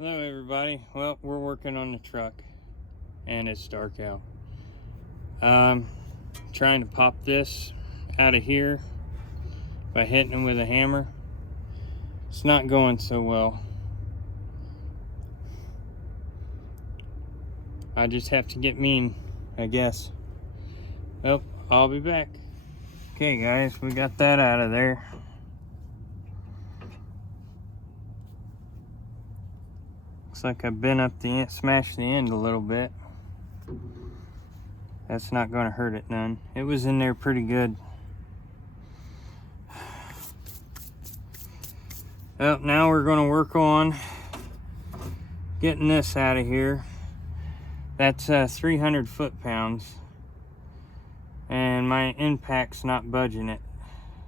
Hello everybody. Well, we're working on the truck and it's dark out. Trying to pop this out of here by hitting it with a hammer. It's not going so well. I just have to get mean, I guess. Well, I'll be back. Okay guys, we got that out of there. Looks like I bent up the end, smashed the end a little bit. That's not going to hurt it none. It was in there pretty good. Well, now we're going to work on getting this out of here. That's 300 foot-pounds. And my impact's not budging it.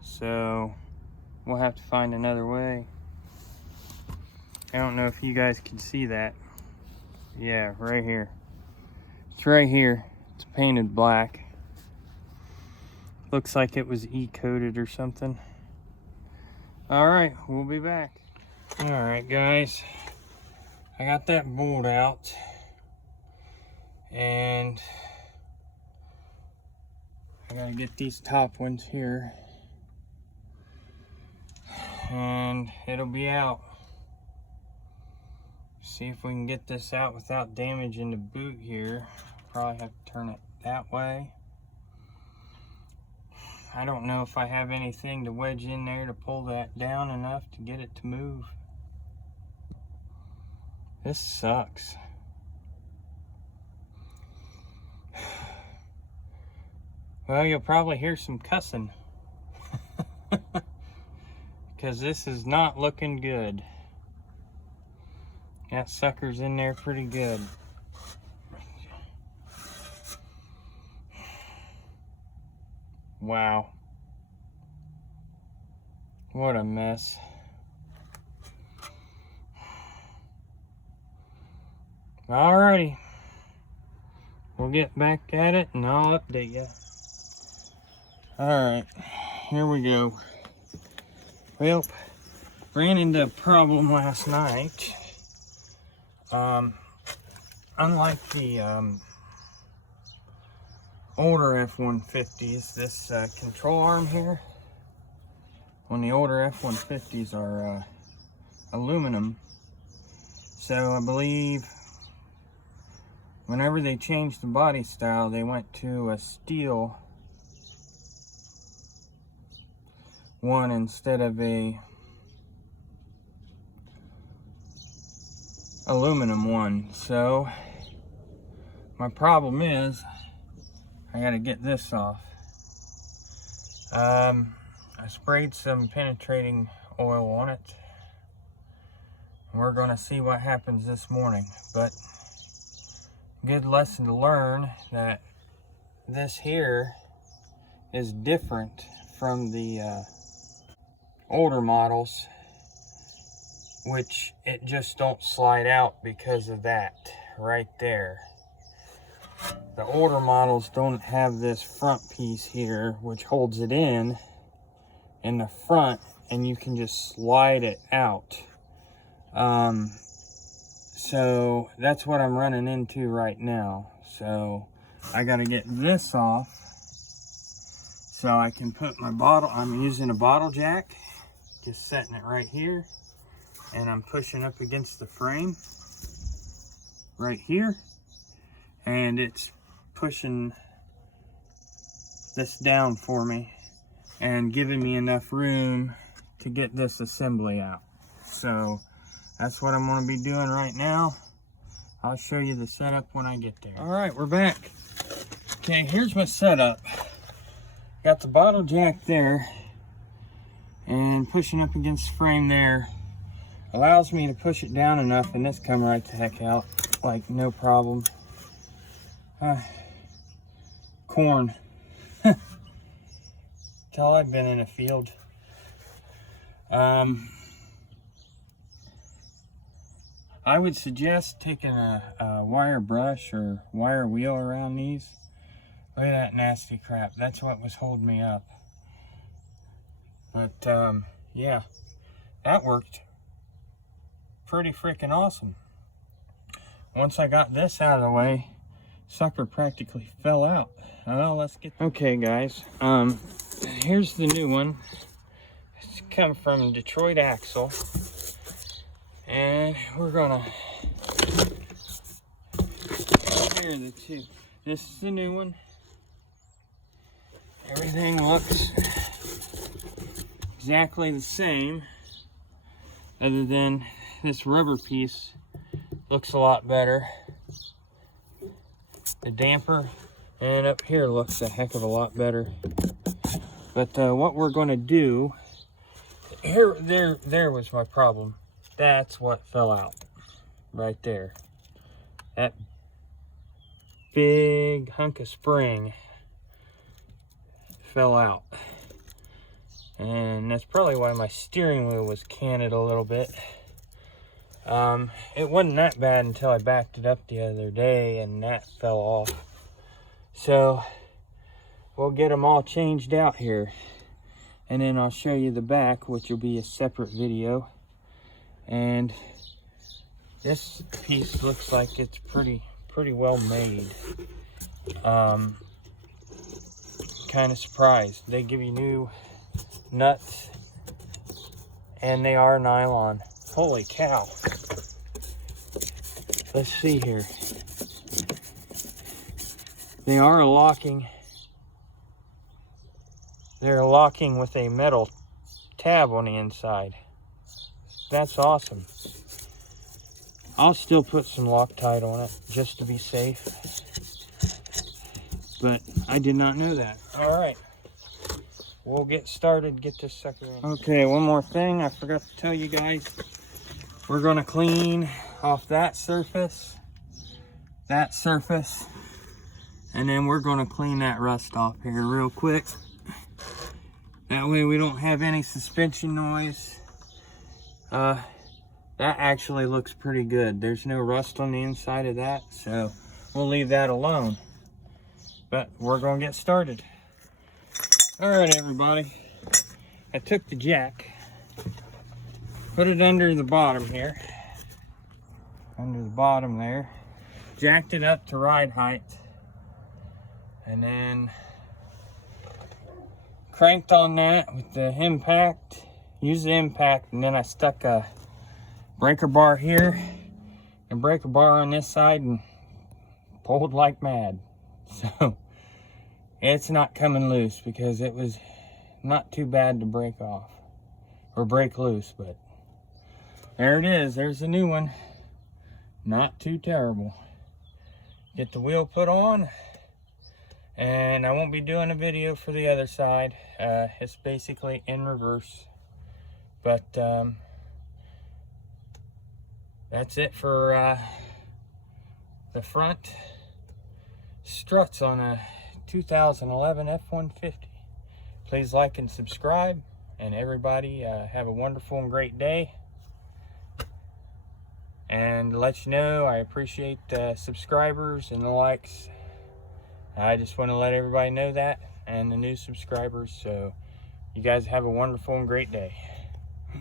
So we'll have to find another way. I don't know if you guys can see that. Yeah, right here. It's right here. It's painted black. Looks like it was E-coated or something. Alright, we'll be back. Alright guys, I got that bolt out. And I gotta get these top ones here. And it'll be out. See if we can get this out without damaging the boot here. Probably have to turn it that way. I don't know if I have anything to wedge in there to pull that down enough to get it to move. This sucks. Well, you'll probably hear some cussing. Because this is not looking good. That sucker's in there pretty good. Wow. What a mess. Alrighty. We'll get back at it and I'll update you. Alright, here we go. Well, ran into a problem last night. Unlike the older F150s, this control arm here, when the older F150s are aluminum, so I believe whenever they changed the body style, they went to a steel one instead of a aluminum one. So my problem is I gotta get this off. I sprayed some penetrating oil on it. We're gonna see what happens this morning, but good lesson to learn that this here is different from the older models, which it just don't slide out because of that right there. The older models don't have this front piece here which holds it in the front, and you can just slide it out. So that's what I'm running into right now. So I got to get this off so I can put my bottle. I'm using a bottle jack, just setting it right here, and I'm pushing up against the frame right here, and it's pushing this down for me and giving me enough room to get this assembly out. So that's what I'm going to be doing right now. I'll show you the setup when I get there. All right, we're back. Okay, here's my setup. Got the bottle jack there, and pushing up against the frame there allows me to push it down enough, and this come right the heck out, like no problem. Corn. Till I've been in a field. I would suggest taking a wire brush or wire wheel around these. Look at that nasty crap. That's what was holding me up. But yeah, that worked pretty freaking awesome. Once I got this out of the way, sucker practically fell out. Well, let's get... Okay, guys. Here's the new one. It's come from Detroit Axle. And we're gonna... Here are the two. This is the new one. Everything looks exactly the same, other than this rubber piece looks a lot better. The damper and up here looks a heck of a lot better. But what we're going to do here, there was my problem. That's what fell out right there. That big hunk of spring fell out, and that's probably why my steering wheel was canted a little bit. It wasn't that bad until I backed it up the other day and that fell off. So we'll get them all changed out here, and then I'll show you the back, which will be a separate video. And this piece looks like it's pretty well made. Kind of surprised. They give you new nuts and they are nylon. Holy cow. Let's see here. They are locking. They're locking with a metal tab on the inside. That's awesome. I'll still put some Loctite on it just to be safe. But I did not know that. All right, we'll get started, get this sucker in. Okay, one more thing I forgot to tell you guys. We're gonna clean off that surface, and then we're gonna clean that rust off here real quick. That way we don't have any suspension noise. That actually looks pretty good. There's no rust on the inside of that, so we'll leave that alone. But we're gonna get started. All right, everybody. I took the jack, put it under the bottom here, under the bottom there, jacked it up to ride height, and then cranked on that with the impact, used the impact, and then I stuck a breaker bar here and breaker bar on this side and pulled like mad. So it's not coming loose because it was not too bad to break off or break loose, but there it is. There's the new one. Not too terrible. Get the wheel put on, and I won't be doing a video for the other side. It's basically in reverse, but that's it for the front struts on a 2011 F-150. Please like and subscribe, and everybody have a wonderful and great day. And to let you know, I appreciate the subscribers and the likes. I just want to let everybody know that, and the new subscribers. So you guys have a wonderful and great day.